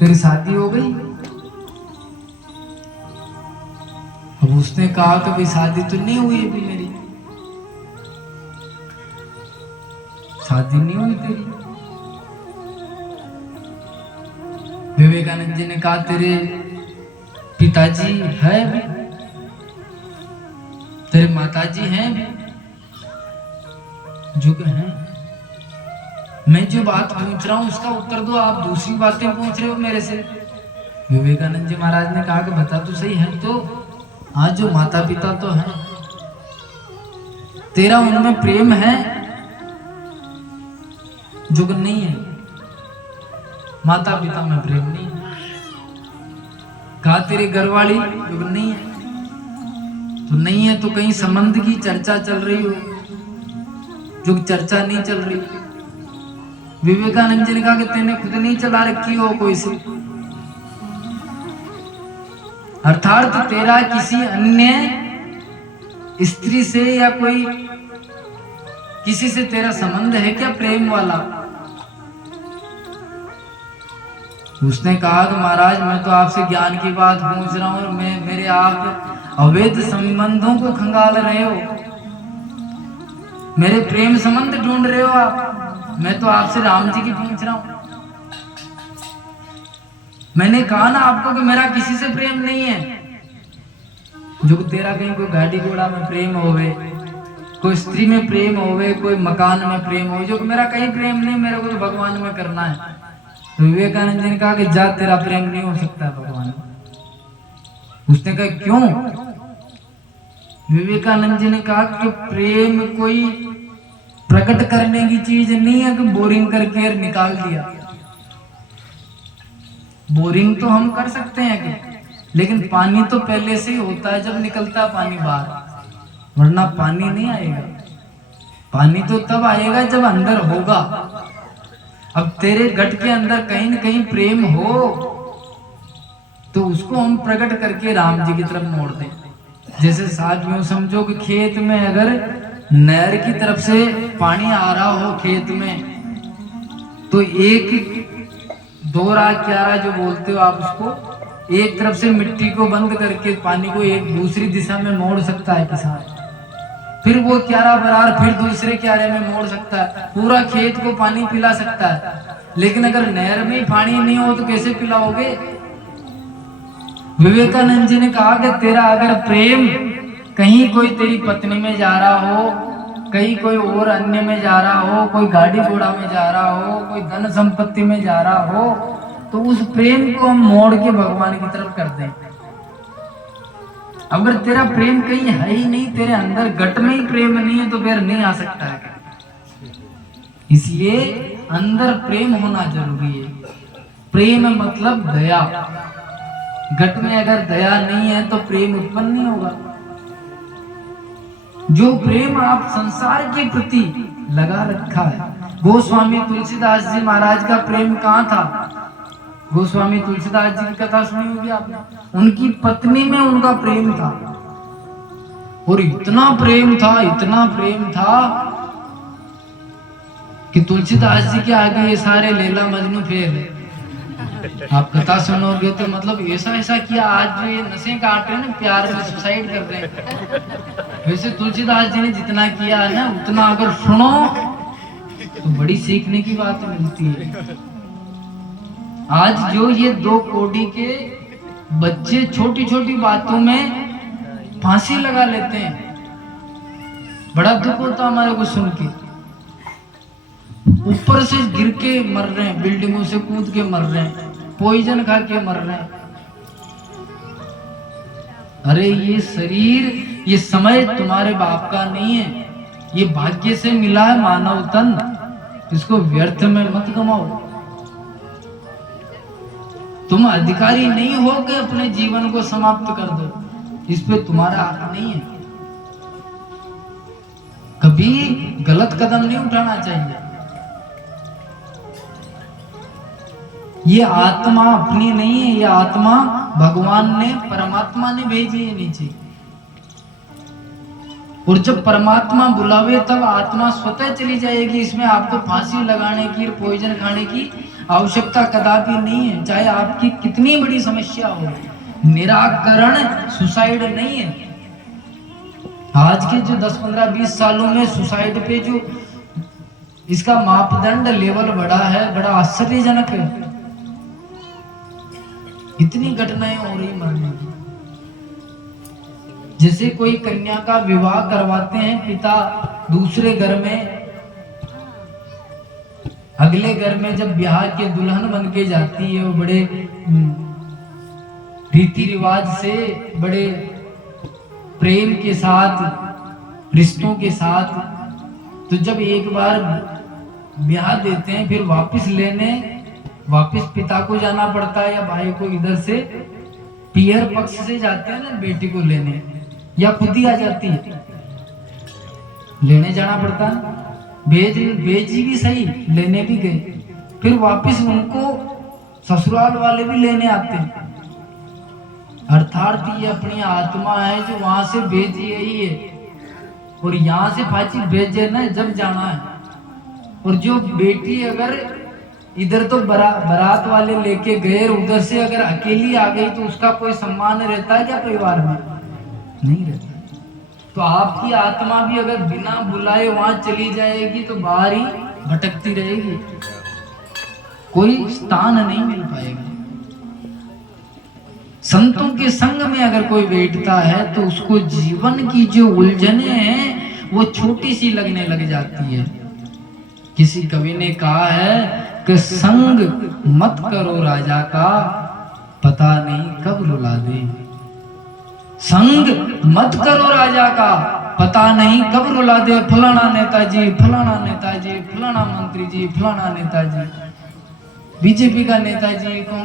तेरी शादी हो गई? अब उसने कहा कि भाई शादी तो नहीं हुई अभी मेरी, शादी नहीं हुई तेरी। विवेकानंद जी ने कहा तेरे पिताजी है भी, तेरे माताजी हैं भी? जो कि हैं। मैं जो बात पूछ रहा हूं उसका उत्तर दो, आप दूसरी बातें पूछ रहे हो मेरे से। विवेकानंद जी महाराज ने कहा कि बता तो सही है तो। हाँ, जो माता पिता तो हैं, तेरा उनमें प्रेम है? जो कि नहीं है, माता पिता में प्रेम नहीं है। कहा तेरे घर वाली? जो कि नहीं है। तो नहीं है तो कहीं संबंध की चर्चा चल रही हो, जो चर्चा नहीं चल रही। विवेकानंद जी ने कहा कि तेने खुद नहीं चला रखी हो कोई से, अर्थात तेरा किसी अन्य स्त्री से या कोई किसी से तेरा संबंध है क्या प्रेम वाला? उसने कहा कि महाराज मैं तो आपसे ज्ञान की बात पूछ रहा हूं और मेरे आप अवैध संबंधों को खंगाल रहे हो, मेरे प्रेम संबंध ढूंढ रहे हो आप। मैं तो आपसे राम जी की पूछ रहा हूं। मैंने कहा ना आपको कि मेरा किसी से प्रेम नहीं है। जो तेरा कहीं कोई गाड़ी घोड़ा में प्रेम होवे, कोई स्त्री में प्रेम होवे, कोई मकान में प्रेम हो, जो मेरा कहीं प्रेम नहीं, मेरे को तो भगवान में करना है। तो विवेकानंद जी ने कहा कि जा, तेरा प्रेम नहीं हो सकता भगवान। उसने कहा क्यों? विवेकानंद जी ने कहा कि प्रेम कोई प्रकट करने की चीज नहीं है कि बोरिंग करके निकाल दिया। बोरिंग तो हम कर सकते हैं कि, लेकिन पानी तो पहले से ही होता है जब निकलता पानी बाहर, वरना पानी नहीं आएगा। पानी तो तब आएगा जब अंदर होगा। अब तेरे घट के अंदर कहीं न कहीं प्रेम हो तो उसको हम प्रकट करके राम जी की तरफ मोड़ दें। जैसे साथ यूं समझो कि खेत में अगर नहर की तरफ से पानी आ रहा हो खेत में, तो एक दोरा क्यारा जो बोलते हो आप उसको, एक तरफ से मिट्टी को बंद करके पानी को एक दूसरी दिशा में मोड़ सकता है किसान। फिर वो क्यारा बरार फिर दूसरे क्यारे में मोड़ सकता है, पूरा खेत को पानी पिला सकता है। लेकिन अगर नहर में पानी नहीं हो तो कैसे पिलाओगे? विवेकानंद जी ने कहा कि तेरा अगर प्रेम कहीं कोई तेरी पत्नी में जा रहा हो, कहीं कोई और अन्य में जा रहा हो, कोई गाड़ी घोड़ा में जा रहा हो, कोई धन संपत्ति में जा रहा हो, तो उस प्रेम को हम मोड़ के भगवान की तरफ कर दें। अगर तेरा प्रेम कहीं है ही नहीं, तेरे अंदर घट में ही प्रेम नहीं है, तो फिर नहीं आ सकता है। इसलिए अंदर प्रेम होना जरूरी है। प्रेम मतलब दया। घट में अगर दया नहीं है तो प्रेम उत्पन्न नहीं होगा। जो प्रेम आप संसार के प्रति लगा रखा है, गोस्वामी तुलसीदास जी महाराज का प्रेम कहाँ था? गोस्वामी तुलसीदास जी की कथा सुनी होगी आपने। उनकी पत्नी में उनका प्रेम था, और इतना प्रेम था, इतना प्रेम था कि तुलसीदास जी के आगे ये सारे लैला मजनू फेल है। आप कथा सुनोगे तो मतलब ऐसा ऐसा किया, आज जो ये नशे काट रहे हैं ना, प्यार में सुसाइड कर रहे हैं, वैसे तुलसीदास जी ने जितना किया है ना, उतना अगर सुनो तो बड़ी सीखने की बात मिलती है। आज जो ये 2 कौड़ी के बच्चे छोटी छोटी बातों में फांसी लगा लेते हैं, बड़ा दुख होता हमारे को सुन के। ऊपर से गिर के मर रहे हैं, बिल्डिंगों से कूद के मर रहे हैं, पॉइजन खा के मर रहे हैं। अरे ये शरीर, ये समय तुम्हारे बाप का नहीं है, ये भाग्य से मिला है मानव तन, इसको व्यर्थ में मत गमाओ। तुम अधिकारी नहीं हो कि अपने जीवन को समाप्त कर दो, इस पे तुम्हारा हक नहीं है। कभी गलत कदम नहीं उठाना चाहिए। ये आत्मा अपनी नहीं है, ये आत्मा भगवान ने, परमात्मा ने भेजी है नीचे। और जब परमात्मा बुलावे तब आत्मा स्वतः चली जाएगी। इसमें आपको फांसी लगाने की, पॉइजन खाने की आवश्यकता कदापि नहीं है, चाहे आपकी कितनी बड़ी समस्या हो। निराकरण सुसाइड नहीं है। आज के जो 10, 15, 20 सालों में सुसाइड पे जो इसका मापदंड लेवल बढ़ा है, बड़ा आश्चर्यजनक है। इतनी घटनाएं हो रही मरने की। जैसे कोई कन्या का विवाह करवाते हैं पिता दूसरे घर में, अगले घर में जब ब्याह के दुल्हन बन के जाती है, वो बड़े रीति रिवाज से, बड़े प्रेम के साथ, रिश्तों के साथ, तो जब एक बार ब्याह देते हैं फिर वापस पिता को जाना पड़ता है या भाई को, इधर से पियर पक्ष से जाते हैं ना बेटी को लेने, या खुद ही आ जाती है, लेने जाना पड़ता है। बेजी भी सही, लेने भी गए, फिर वापस उनको ससुराल वाले भी लेने आते हैं। अर्थात ये अपनी आत्मा है जो वहां से भेजी यही है, और यहाँ से फाची भेजे ना जब जाना है। और जो बेटी अगर इधर तो बारात वाले लेके गए, उधर से अगर अकेली आ गई तो उसका कोई सम्मान रहता है क्या परिवार में? नहीं रहता। तो आपकी आत्मा भी अगर बिना बुलाए वहां चली जाएगी तो बाहर ही भटकती रहेगी, कोई स्थान नहीं मिल पाएगा। संतों के संग में अगर कोई बैठता है तो उसको जीवन की जो उलझने हैं वो छोटी सी लगने लग जाती है। किसी कवि ने कहा है कि संग मत करो राजा का, पता नहीं कब रुला दे। संग मत करो राजा का, पता नहीं कब रुला दे। फलाना नेताजी, फलाना नेताजी, फलाना मंत्री जी, फलाना नेताजी, बीजेपी का नेताजी, कांग्रेस